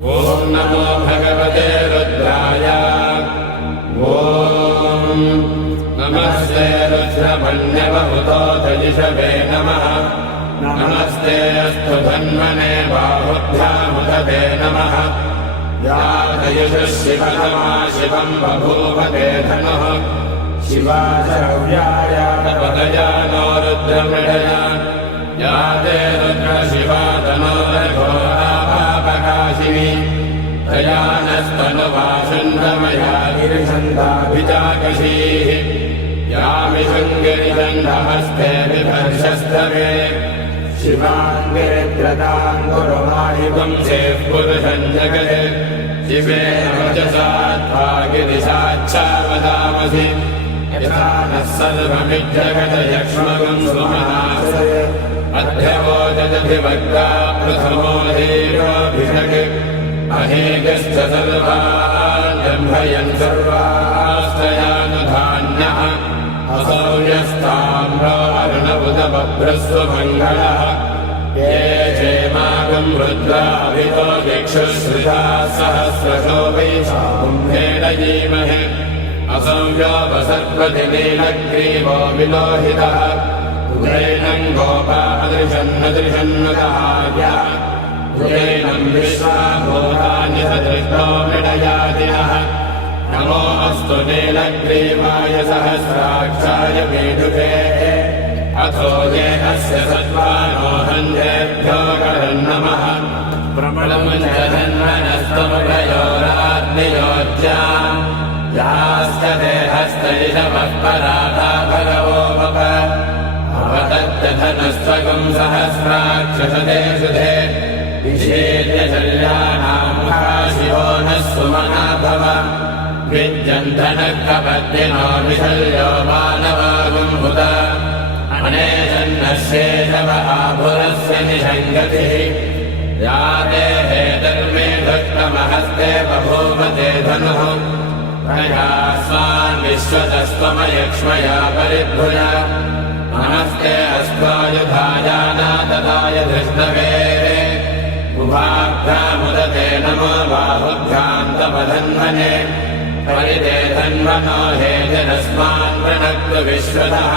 ॐ नमो भगवते रुद्राय। ॐ नमस्ते रुद्रमन्यवहुतोऽजिषवे नमः। नमस्ते अस्तु धन्वने बाहुभ्यामुदते नमः। या दयुषः शिवतमा शिवम् बभूवते धनुः। शिवा शव्याया पदया नो रुद्रमृडया। या ते रुद्रशिवा तनोरघोरापापकाशिनी। तया नस्तनुवाषण्डमया गिरिषन्दाभिजाकशीः। यामिषङ्गिरिषण्डहस्ते बिभर्षस्तवे। शिवाङ्गिरिद्रताम् गुरुमाहिपुंसेः पुरुषम् जगते। शिवेन वचसा त्वा गिरिशाच्छावदामसि। यथा नः सर्वमिज्जगतयक्ष्मगम् सुमहासये। अध्यवोजदधिवक्ता प्रथमो देवाभिषक्। अहेकश्च सर्वान् जम्भयन् सर्वास्तयानुधान्यः। असौ यस्ताम्रो अर्णवुदबभ्रस्वमङ्गलः। ये क्षेमागम् रुद्राभितो दिक्षुश्रुता सहस्रशो वै साकुम्भेन असौ योपसर्पतिनीलग्रीवो विलोहितः। उदैनम् गोपादृशन्नदृशन्नतहार्यः। उदैनम् विश्वाभूतानि सदृष्टो मृडयादिनः। नमो अस्तु नीलग्रीवाय सहस्राक्षाय मेढुके। अथो ये अस्य सत्त्वानो हन्तेभ्यो करन्नमः। प्रमलमञ्जधन्वनस्तमभयोराग्नियोज्याम्। याश्च देहस्तैषवः परातापरवोपप। अवतत्यधनस्त्वकम् सहस्राक्षसते सुधे। विषेद्यशल्यानाम् शिवो नः सुमना भव। विद्यन्धनकपद्मिनो विशल्यो मानवागुम्भुत। अनेशन्नस्येषव आभुरस्य निषङ्गतिः। या ते हेतर्मे धक्तमहस्ते बभूवते धनुः। प्रया स्वान् विश्वतस्त्वमयक्ष्मया परिभुज। नमस्ते अस्त्वायुधायानातदाय धृष्णवे। उभाभ्यामुदते नमो बाहुभ्याम् तपधन्वने। परिते धन्वनो हेजनस्मान् प्रणक्तु विश्वतः।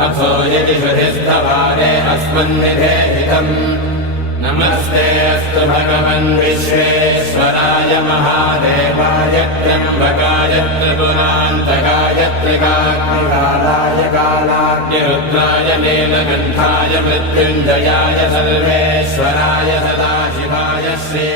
अथो यदि श्रुतिस्तवारे अस्मन्निधेहितम्। नमस्ते अस्तु भगवन् विश्वेश्वराय महादेवाय त्र्यम्बकाय त्रिपुरान्तकाय त्रिकाग्निकालाय कालाग्निरुद्राय नीलकण्ठाय मृत्युञ्जयाय सर्वेश्वराय सदाशिवाय श्री